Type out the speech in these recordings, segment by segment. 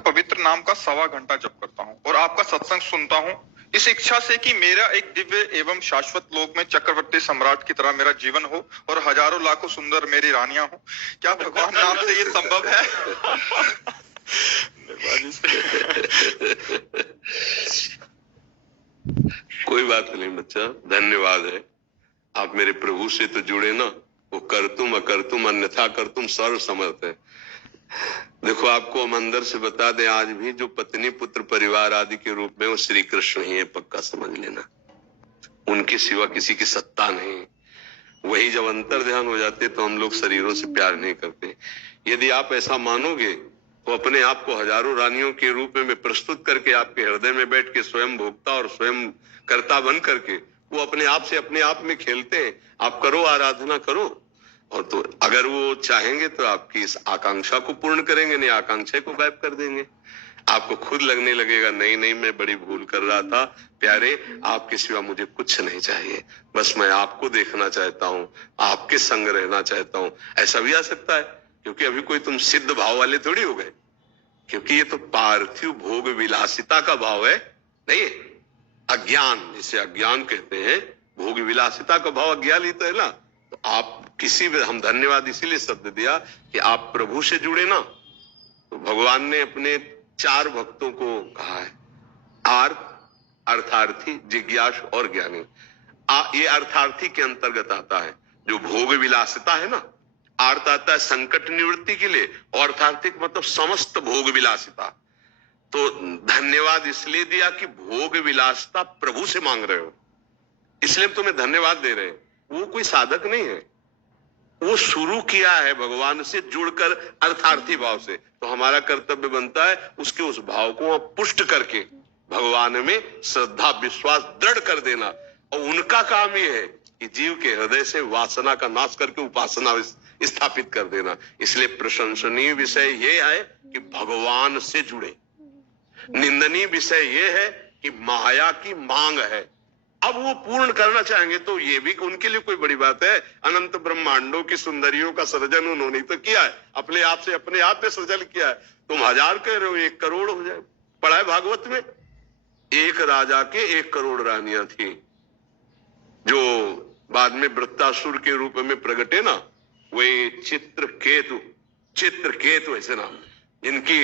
पवित्र नाम का 1.25 घंटा जप करता हूँ और आपका सत्संग सुनता हूँ, इस इच्छा से कि मेरा एक दिव्य एवं शाश्वत लोक में चक्रवर्ती सम्राट की तरह मेरा जीवन हो और हजारों लाखों सुंदर मेरी रानियां हो। क्या भगवान नाम से ये संभव है? कोई बात नहीं बच्चा, धन्यवाद है। आप मेरे प्रभु से तो जुड़े ना, वो कर तुम अकर तुम अन्यथा कर तुम सर्व समर्थ है। देखो, आपको हम अंदर से बता दें, आज भी जो पत्नी पुत्र परिवार आदि के रूप में वो श्री कृष्ण ही है, पक्का समझ लेना। उनके सिवा किसी की सत्ता नहीं। वही जब अंतर ध्यान हो जाते तो हम लोग शरीरों से प्यार नहीं करते। यदि आप ऐसा मानोगे तो अपने आप को हजारों रानियों के रूप में प्रस्तुत करके आपके हृदय में बैठ के स्वयं भोक्ता और स्वयं कर्ता बन करके वो अपने आप से अपने आप में खेलते हैं। आप करो, आराधना करो, और तो अगर वो चाहेंगे तो आपकी इस आकांक्षा को पूर्ण करेंगे, नहीं आकांक्षा को गायब कर देंगे। आपको खुद लगने लगेगा नहीं नहीं मैं बड़ी भूल कर रहा था, प्यारे आपके सिवा मुझे कुछ नहीं चाहिए, बस मैं आपको देखना चाहता हूँ, आपके संग रहना चाहता हूँ। ऐसा भी आ सकता है, क्योंकि अभी कोई तुम सिद्ध भाव वाले थोड़ी हो गए, क्योंकि ये तो पार्थिव भोग विलासिता का भाव है। नहीं, अज्ञान, जिसे अज्ञान कहते हैं, भोग विलासिता का भाव अज्ञान ही तो है ना। तो आप किसी भी, हम धन्यवाद इसीलिए शब्द दिया कि आप प्रभु से जुड़े ना। तो भगवान ने अपने 4 भक्तों को कहा है, आर्त, अर्थार्थी, जिज्ञासु और ज्ञानी। ये अर्थार्थी के अंतर्गत आता है। जो भोग विलासिता है ना, आर्त आता है संकट निवृत्ति के लिए, और अर्थार्थिक मतलब समस्त भोग विलासिता। तो धन्यवाद इसलिए दिया कि भोग विलासिता प्रभु से मांग रहे हो, इसलिए तुम्हें धन्यवाद दे रहे हैं। वो कोई साधक नहीं है, वो शुरू किया है भगवान से जुड़कर अर्थार्थी भाव से। तो हमारा कर्तव्य बनता है उसके उस भाव को पुष्ट करके भगवान में श्रद्धा विश्वास दृढ़ कर देना। और उनका काम ये है कि जीव के हृदय से वासना का नाश करके उपासना स्थापित कर देना। इसलिए प्रशंसनीय विषय ये है कि भगवान से जुड़े, निंदनीय विषय ये है कि माया की मांग है। अब वो पूर्ण करना चाहेंगे तो ये भी उनके लिए कोई बड़ी बात है। अनंत ब्रह्मांडों की सुंदरियों का सृजन उन्होंने तो किया है, अपने आप से अपने आप पे सृजन किया है। तुम 1000 कह रहे हो, 1 करोड़ हो जाए। पढ़ा है भागवत में, एक राजा के 1 करोड़ रानियां थी, जो बाद में वृत्तासुर के रूप में प्रगटे ना, वही चित्रकेतु ऐसे नाम, इनकी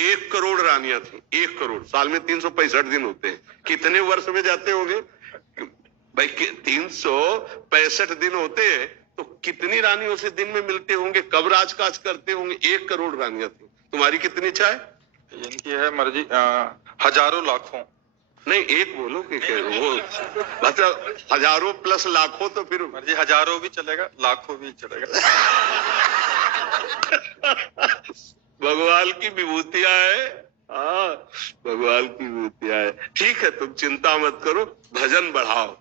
1 करोड़ रानियां थी। 1 करोड़, साल में 365 दिन होते हैं, कितने वर्ष में जाते होंगे भाई? 365 दिन होते हैं, तो कितनी रानियों से दिन में मिलते होंगे, कब राजकाज करते होंगे? 1 करोड़ रानियां थी। तुम्हारी कितनी इच्छा है? इनकी है मर्जी हजारों लाखों। नहीं, एक बोलो कि वो मतलब हजारों प्लस लाखों, तो फिर मर्जी हजारों भी चलेगा, लाखों भी चलेगा। भगवान की विभूतियां है। हाँ, भगवान की विभूतियां है। ठीक है, तुम चिंता मत करो, भजन बढ़ाओ।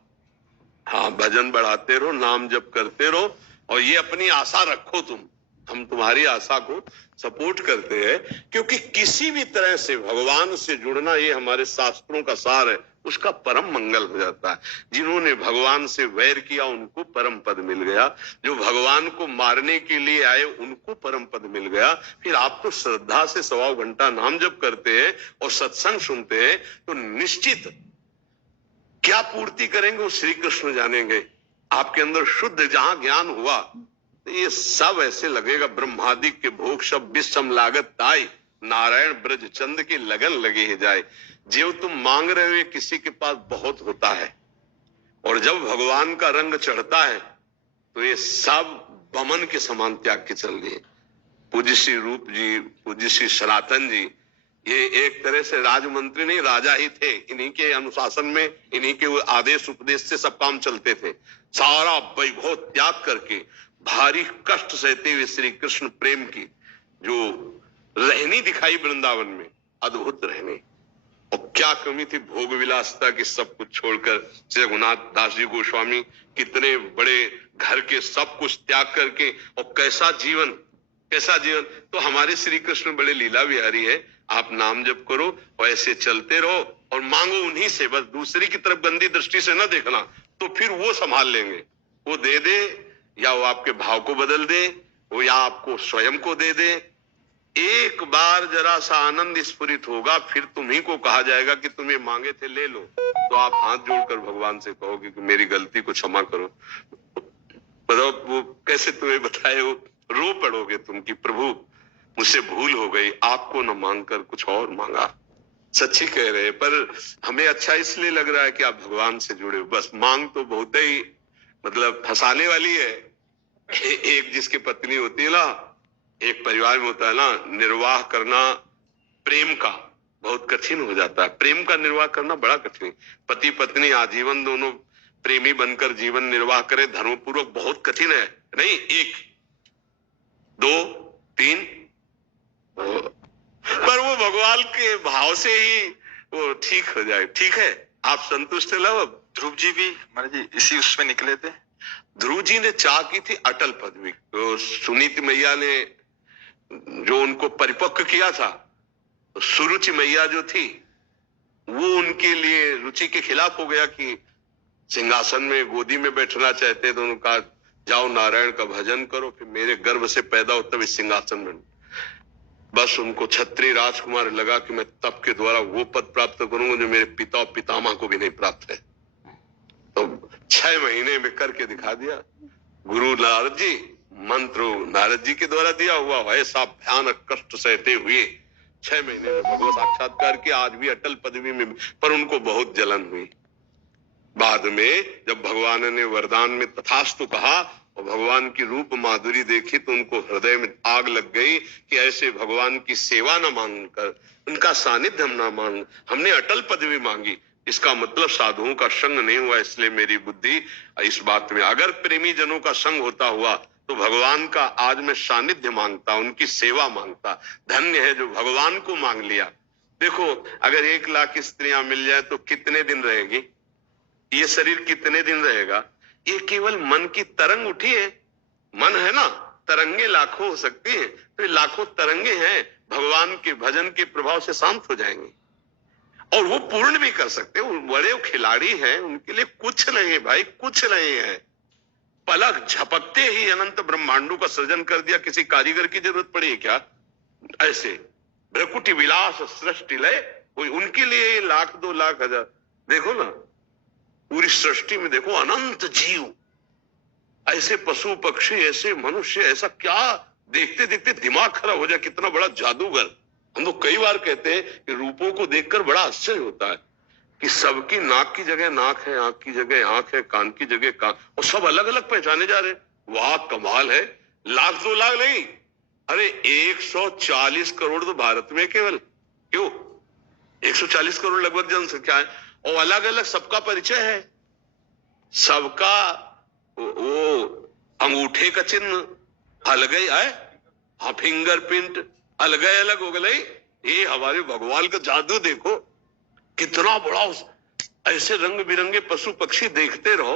हाँ, भजन बढ़ाते रहो, नाम जप करते रहो, और ये अपनी आशा रखो तुम। हम तुम्हारी आशा को सपोर्ट करते हैं, क्योंकि किसी भी तरह से भगवान से जुड़ना, ये हमारे शास्त्रों का सार है, उसका परम मंगल हो जाता है। जिन्होंने भगवान से वैर किया उनको परम पद मिल गया, जो भगवान को मारने के लिए आए उनको परम पद मिल गया। फिर आप तो श्रद्धा से 1.25 घंटा नाम जप करते हैं और सत्संग सुनते हैं, तो निश्चित क्या पूर्ति करेंगे वो श्री कृष्ण जानेंगे। आपके अंदर शुद्ध जहां ज्ञान हुआ, तो ये सब ऐसे लगेगा ब्रह्मादिक के भोग सब विषम लागत ताई, नारायण ब्रज चंद की लगन लगे ही जाए। जो तुम मांग रहे हो ये किसी के पास बहुत होता है, और जब भगवान का रंग चढ़ता है तो ये सब बमन के समान त्याग के चल दिए। पूज्य श्री रूप जी, पूज्य श्री सनातन जी, ये एक तरह से राजमंत्री नहीं, राजा ही थे। इन्हीं के अनुशासन में, इन्हीं के आदेश उपदेश से सब काम चलते थे। सारा वैभव त्याग करके भारी कष्ट सहते हुए श्री कृष्ण प्रेम की जो रहनी दिखाई वृंदावन में, अद्भुत रहनी। और क्या कमी थी भोग विलासिता की, सब कुछ छोड़कर रघुनाथ दास जी गोस्वामी कितने बड़े घर के सब कुछ त्याग करके, और कैसा जीवन, कैसा जीवन। तो हमारे श्री कृष्ण बड़े लीला विहारी है। आप नाम जप करो और ऐसे चलते रहो और मांगो उन्हीं से, बस दूसरी की तरफ गंदी दृष्टि से ना देखना, तो फिर वो संभाल लेंगे। वो दे दे, या वो आपके भाव को बदल दे, वो या आपको स्वयं को दे दे। एक बार जरा सा आनंद स्फुरित होगा, फिर तुम्ही को कहा जाएगा कि तुम्हें मांगे थे ले लो, तो आप हाथ जोड़कर भगवान से कहोगे कि मेरी गलती को क्षमा करो। मतलब वो कैसे तुम्हें बताए, वो रो पड़ोगे तुम कि प्रभु मुझसे भूल हो गई, आपको न मांगकर कुछ और मांगा। सच्ची कह रहे हैं, पर हमें अच्छा इसलिए लग रहा है कि आप भगवान से जुड़े हो। बस मांग तो बहुत ही मतलब फंसाने वाली है। एक जिसकी पत्नी होती है ना, एक परिवार में होता है ना, निर्वाह करना प्रेम का बहुत कठिन हो जाता है। प्रेम का निर्वाह करना बड़ा कठिन। पति पत्नी आजीवन दोनों प्रेमी बनकर जीवन निर्वाह करे धर्मपूर्वक, बहुत कठिन है। नहीं, एक दो तीन, पर वो भगवान के भाव से ही वो ठीक हो जाए। ठीक है, आप संतुष्ट है? लो, ध्रुव जी भी महाराज जी इसी उसमें निकले थे। ध्रुव जी ने चाह की थी अटल पदवी, तो सुनीति मैया ने जो उनको परिपक्व किया था, तो सुरुचि मैया जो थी वो उनके लिए रुचि के खिलाफ हो गया कि सिंहासन में गोदी में बैठना चाहते, तो उन्होंने कहा जाओ नारायण का भजन करो, फिर मेरे गर्भ से पैदा हो तब इस सिंहासन में। बस उनको क्षत्रिय राजकुमार लगा कि मैं तप के द्वारा वो पद प्राप्त करूंगा जो मेरे पिता और पितामह को भी नहीं प्राप्त है। तो 6 महीने में करके दिखा दिया। गुरु नारद जी, मंत्र नारद जी के द्वारा दिया हुआ, ऐसा भयानक कष्ट सहते हुए 6 महीने में भगवत साक्षात्कार किया। आज भी अटल पदवी में, पर उनको बहुत जलन हुई। बाद में जब भगवान ने वरदान में तथास्तु कहा और भगवान की रूप माधुरी देखी, तो उनको हृदय में आग लग गई कि ऐसे भगवान की सेवा न मांगकर, उनका सानिध्य हम न मांग, हमने अटल पदवी मांगी, इसका मतलब साधुओं का संग नहीं हुआ। इसलिए मेरी बुद्धि इस बात में, अगर प्रेमी जनों का संग होता हुआ तो भगवान का आज मैं सानिध्य मांगता, उनकी सेवा मांगता। धन्य है जो भगवान को मांग लिया। देखो, अगर 1 लाख स्त्रियां मिल जाए तो कितने दिन रहेगी ये शरीर, कितने दिन रहेगा? ये केवल मन की तरंग उठी है। मन है ना, तरंगे लाखों हो सकती है, तो ये लाखों तरंगे हैं, भगवान के भजन के प्रभाव से शांत हो जाएंगे और वो पूर्ण भी कर सकते हैं। बड़े खिलाड़ी हैं, उनके लिए कुछ नहीं है भाई, कुछ नहीं है। पलक झपकते ही अनंत ब्रह्मांडों का सृजन कर दिया। किसी कारीगर की जरूरत पड़ी है क्या? ऐसे भ्रकुटी विलास सृष्टि लय, कोई उनके लिए 1 लाख 2 लाख हजार। देखो ना, पूरी सृष्टि में देखो अनंत जीव, ऐसे पशु पक्षी, ऐसे मनुष्य, ऐसा क्या देखते देखते दिमाग खराब हो जाए। कितना बड़ा जादूगर। हम लोग कई बार कहते हैं कि रूपों को देखकर बड़ा आश्चर्य होता है कि सबकी नाक की जगह नाक है, आंख की जगह आंख है, कान की जगह कान, और सब अलग अलग पहचाने जा रहे। वाह, कमाल है। 1 लाख 2 लाख नहीं, अरे 140 करोड़ तो भारत में केवल, क्यों 140 करोड़ लगभग जनसंख्या है, और अलग अलग सबका परिचय है। सबका वो अंगूठे का चिन्ह अलग ही है, हाँ, फिंगरप्रिंट अलग अलग हो गए। ये हमारे भगवान का जादू देखो, कितना बड़ा। ऐसे रंग बिरंगे पशु पक्षी देखते रहो,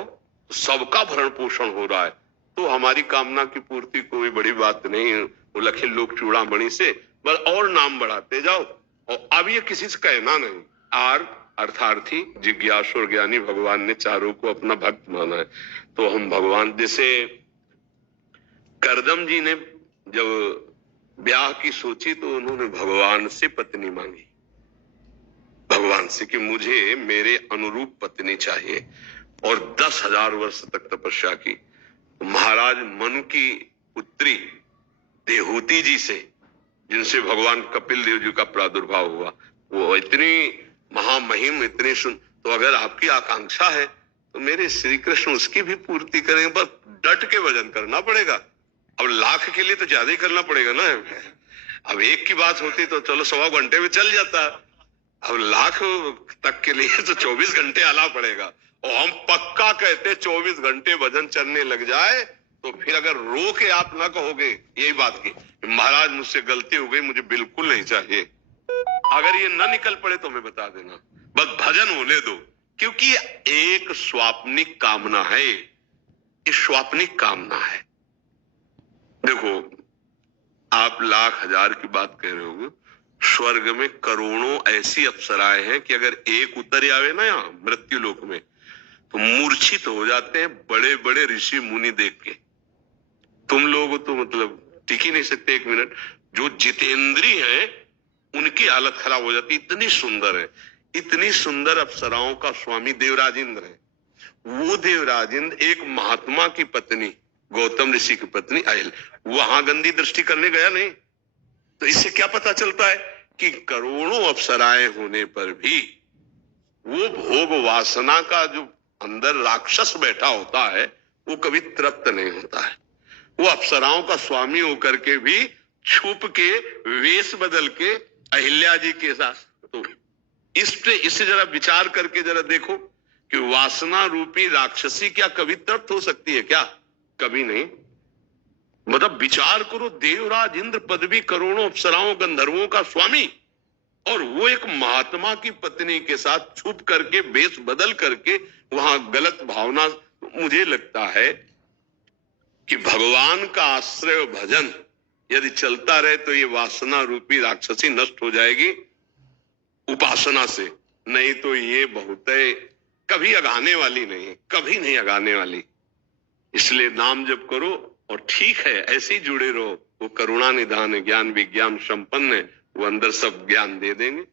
सबका भरण पोषण हो रहा है। तो हमारी कामना की पूर्ति कोई बड़ी बात नहीं है। वो लखे लोग चूड़ामणि से बस और नाम बढ़ाते जाओ। और अब ये किसी से कहना नहीं, अर्थार्थी, जिज्ञासु और ज्ञानी भगवान ने चारों को अपना भक्त माना है। तो हम भगवान, जैसे करदम जी ने जब ब्याह की सोची तो उन्होंने भगवान से पत्नी मांगी, भगवान से कि मुझे मेरे अनुरूप पत्नी चाहिए, और 10,000 वर्ष तक तपस्या की। महाराज मनु की पुत्री देहूति जी से, जिनसे भगवान कपिल देव जी का प्रादुर्भाव हुआ, वो इतनी महामहिम, इतनी सुन, तो अगर आपकी आकांक्षा है तो मेरे श्री कृष्ण उसकी भी पूर्ति करेंगे, पर डट के भजन करना पड़ेगा। अब 1 लाख के लिए तो ज्यादा ही करना पड़ेगा ना। अब 1 की बात होती तो चलो 1.25 घंटे में चल जाता, अब 1 लाख तक के लिए तो 24 घंटे आना पड़ेगा। और हम पक्का कहते 24 घंटे भजन चलने लग जाए तो फिर अगर रो के आप ना कहोगे यही बात की महाराज मुझसे गलती हो गई, मुझे बिल्कुल नहीं चाहिए, अगर ये ना निकल पड़े तो मैं बता देना, बस भजन होने दो। क्योंकि एक स्वाप्निक कामना है, ये स्वाप्निक कामना है। देखो, आप 1,00,000 की बात कह रहे हो, स्वर्ग में करोड़ों ऐसी अप्सराएं हैं कि अगर एक उतर आवे ना यहाँ मृत्यु लोक में तो मूर्छित हो जाते हैं बड़े बड़े ऋषि मुनि देख के। तुम लोग तो मतलब टिक ही नहीं सकते 1 मिनट। जो जितेंद्री है उनकी हालत खराब हो जाती, इतनी सुंदर है। इतनी सुंदर अप्सराओं का स्वामी देवराज इंद्र है। वो देवराज इंद्र एक महात्मा की पत्नी, गौतम ऋषि की पत्नी अहिल, वहां गंदी दृष्टि करने गया नहीं। तो इससे क्या पता चलता है कि करोड़ों अप्सराएं होने पर भी वो भोग वासना का जो अंदर राक्षस बैठा होता है वो कभी तृप्त नहीं होता है। वो अप्सराओं का स्वामी होकर के भी छुप के वेश बदल के अहिल्या जी के साथ, तो इससे जरा विचार करके जरा देखो कि वासना रूपी राक्षसी क्या कभी तृप्त हो सकती है? क्या कभी नहीं। मतलब विचार करो, देवराज इंद्र पदवी, करोड़ों अप्सराओं गंधर्वों का स्वामी, और वो एक महात्मा की पत्नी के साथ छुप करके वेश बदल करके वहां गलत भावना। मुझे लगता है कि भगवान का आश्रय और भजन यदि चलता रहे तो ये वासना रूपी राक्षसी नष्ट हो जाएगी उपासना से, नहीं तो ये बहुत कभी अगाने वाली नहीं, कभी नहीं अगाने वाली। इसलिए नाम जप करो और ठीक है ऐसे ही जुड़े रहो। वो करुणा निधान ज्ञान विज्ञान संपन्न है, वो अंदर सब ज्ञान दे देंगे।